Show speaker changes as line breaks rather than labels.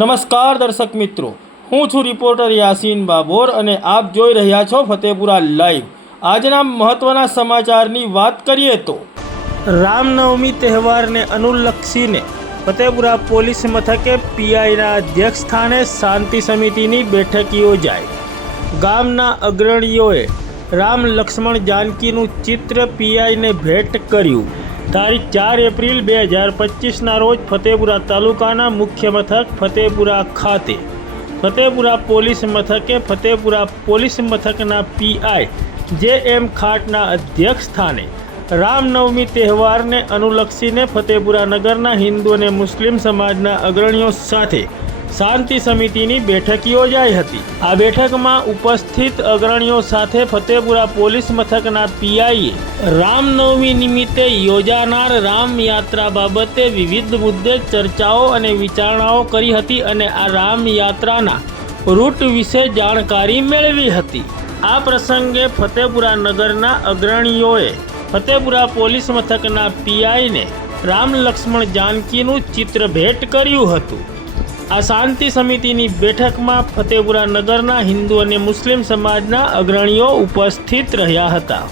નમસ્કાર દર્શક મિત્રો. હું છું રિપોર્ટર યાસીન બાબોર અને આપ જોઈ રહ્યા છો ફતેપુરા લાઈવ. આજના મહત્વના સમાચારની વાત કરીએ તો રામનવમી તહેવારને અનુલક્ષીને ફતેપુરા પોલીસ મથકે પીઆઈના અધ્યક્ષ સ્થાને શાંતિ સમિતિની બેઠક યોજાઈ. ગામના અગ્રણીઓએ રામ લક્ષ્મણ જાનકીનું ચિત્ર પીઆઈને ભેટ કર્યું. તારીખ ચાર એપ્રિલ બે હજાર પચીસના રોજ ફતેપુરા તાલુકાના મુખ્ય મથક ફતેપુરા ખાતે. ફતેપુરા પોલીસ મથકે ફતેપુરા પોલીસ મથકના પીઆઈ જે એમ ખાટના અધ્યક્ષ સ્થાને રામનવમી તહેવારને અનુલક્ષીને ફતેપુરા નગરના હિન્દુ અને મુસ્લિમ સમાજના અગ્રણીઓ સાથે શાંતિ સમિતિની બેઠક યોજાઈ હતી. આ બેઠકમાં ઉપસ્થિત અગ્રણીઓ સાથે ફતેપુરા પોલીસ મથકના પીઆઈએ રામનવમી નિમિત્તે યોજાનાર રામયાત્રા બાબતે વિવિધ મુદ્દે ચર્ચાઓ અને વિચારણાઓ કરી હતી અને આ રામયાત્રાના રૂટ વિશે જાણકારી મેળવી હતી. આ પ્રસંગે ફતેપુરા નગરના અગ્રણીઓએ ફતેપુરા પોલીસ મથકના પીઆઈને રામ લક્ષ્મણ જાનકીનું ચિત્ર ભેટ કર્યું હતું. આ શાંતિ સમિતિની બેઠકમાં ફતેપુરા નગરના હિન્દુ અને મુસ્લિમ સમાજના અગ્રણીઓ ઉપસ્થિત રહ્યા હતા.